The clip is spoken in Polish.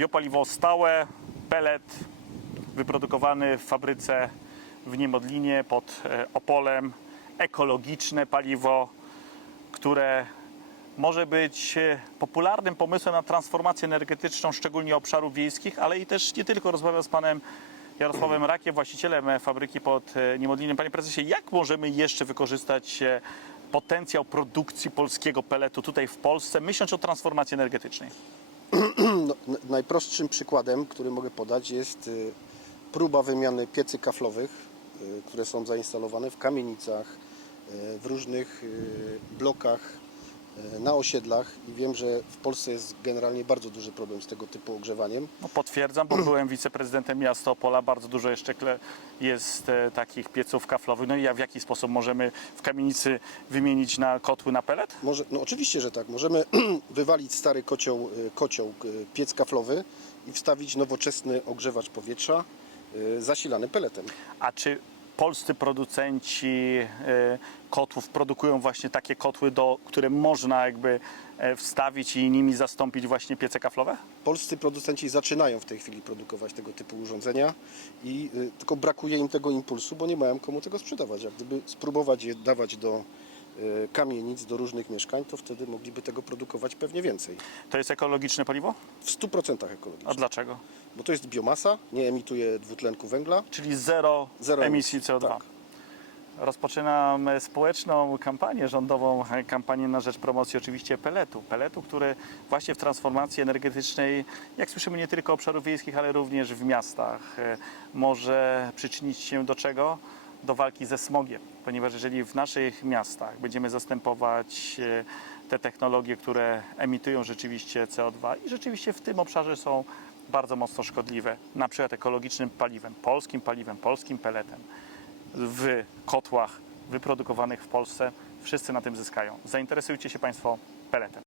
biopaliwo stałe, pelet wyprodukowany w fabryce w Niemodlinie pod e, Opolem, ekologiczne paliwo, które może być e, popularnym pomysłem na transformację energetyczną, szczególnie obszarów wiejskich, ale i też nie tylko. Rozmawiam z panem Jarosławem Rakiem, właścicielem fabryki pod e, Niemodlinem. Panie prezesie, jak możemy jeszcze wykorzystać potencjał produkcji polskiego peletu tutaj w Polsce, myśląc o transformacji energetycznej? No, najprostszym przykładem, który mogę podać, jest y, próba wymiany piecy kaflowych, y, które są zainstalowane w kamienicach, y, w różnych blokach, na osiedlach i wiem, że w Polsce jest generalnie bardzo duży problem z tego typu ogrzewaniem. No, potwierdzam, bo byłem wiceprezydentem miasta Opola. Bardzo dużo jeszcze jest e, takich pieców kaflowych. No i ja w jaki sposób możemy w kamienicy wymienić na kotły na pelet? Może, no oczywiście, że tak. Możemy wywalić stary kocioł, y, kocioł piec kaflowy i wstawić nowoczesny ogrzewacz powietrza zasilany peletem. A czy polscy producenci e, kotłów produkują właśnie takie kotły, do, które można jakby e, wstawić i nimi zastąpić właśnie piece kaflowe? Polscy producenci zaczynają w tej chwili produkować tego typu urządzenia i y, tylko brakuje im tego impulsu, bo nie mają komu tego sprzedawać. Jak gdyby spróbować je dawać do y, kamienic, do różnych mieszkań, to wtedy mogliby tego produkować pewnie więcej. To jest ekologiczne paliwo? W 100% A ekologiczne. dlaczego? Bo to jest biomasa, nie emituje dwutlenku węgla. Czyli zero, Zero emisji emisji, CO2. tak. Rozpoczynam e, społeczną kampanię rządową, e, kampanię na rzecz promocji oczywiście peletu. Peletu, który właśnie w transformacji energetycznej, jak słyszymy, nie tylko obszarów wiejskich, ale również w miastach, e, może przyczynić się do czego? Do walki ze smogiem. Ponieważ jeżeli w naszych miastach będziemy zastępować e, te technologie, które emitują rzeczywiście CO2 i rzeczywiście w tym obszarze są bardzo mocno szkodliwe, na przykład ekologicznym paliwem, polskim paliwem, polskim peletem, w kotłach wyprodukowanych w Polsce, wszyscy na tym zyskają. Zainteresujcie się Państwo peletem.